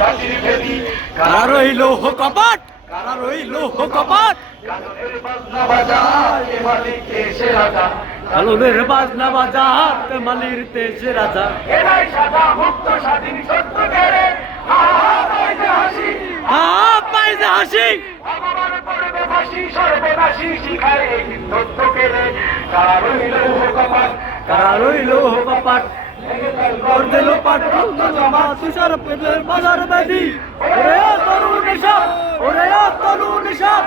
প্রাচীর ভেদি কারা রইল কপাট, কারা রইল কপাট, কাননের বাজনা বাজায় এ মালিক এসে রাজা কালুদের বাজনা বাজার মালির তেজে রাজা। এরাই সাদা মুক্ত স্বাধীন সত্য কেড়ে হাসি পাইছে হাসি ভগবান করবে ফাঁসি সর্বনাশী শিখায় এই হিন্দুত্ব কেড়ে কারা রইল কপাট কারা রইল কপাট, ওর দিল পাট রক্ত জমা তুষার পেটের বাজার ব্যাধি। ওরে তরুণ সব, ওরে তরুণ সব,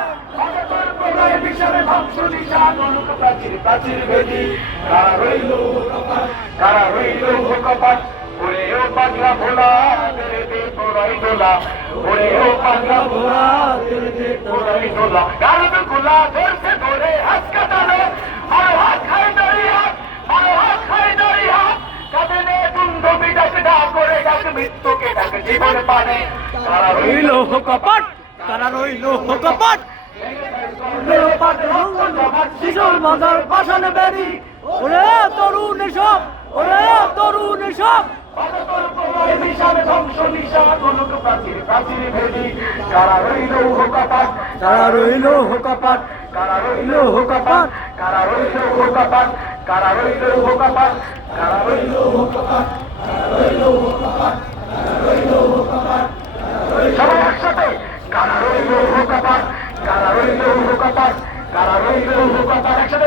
প্রাচীর ভেদি কারা রইল কপাট কারা রইল কপাট ওরে ও পাগলা ভোলা দে দে তোরাই দোলা ওরে ও পাগলা ভোলা দে দে তোরাই দোলা গারদ গুলা ধরছে ধরে হাত কাটালে আর হাত খাই দরিয়া আর হাত খাই দরিয়া কাঁদে দুন্দ বিডাক ডাক করে ডাক মৃত্যুকে ডাক জীবন পানে কারা রইল রইল কপাট, কারা রইল কপাট, শিশুর মাদার পাশানে বেরি। ওরে তরুণ সব, ওরে তরুণ সব, বিশাল ধ্বংস নিশা অনুক প্রাচীর প্রাচীর ভেদি কারা রইল কপাট কারা রইল কপাট, কারা রইল কপাট, কারা রইল কপাট কারা রইল কপাট কারা রইল কপাট সবাই একসাথে কারা রইল কপাট কারা রইল কপাট কারা রইল কপাট একসাথে